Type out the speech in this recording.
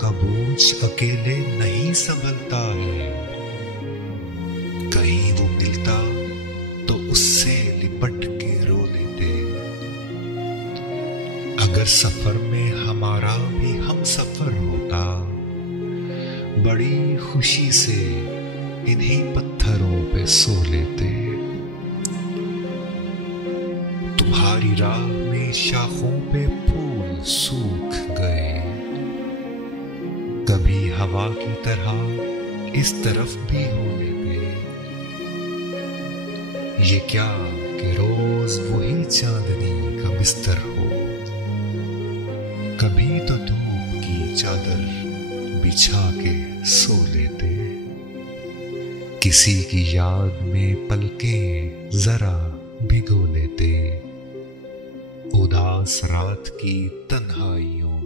का बोझ अकेले नहीं संभलता है। कहीं वो मिलता तो उससे लिपट के रो लेते। अगर सफर में हमारा भी हम सफर होता, बड़ी खुशी से इन्हीं पत्थरों पे सो लेते। तुम्हारी राह में शाखों पे फूल सूख गए, कभी हवा की तरह इस तरफ भी हो लेते। ये क्या कि रोज वही चांदनी का बिस्तर हो, कभी तो धूप की चादर बिछा के सो लेते। किसी की याद में पलकें जरा भिगो लेते, उदास रात की तन्हाइयों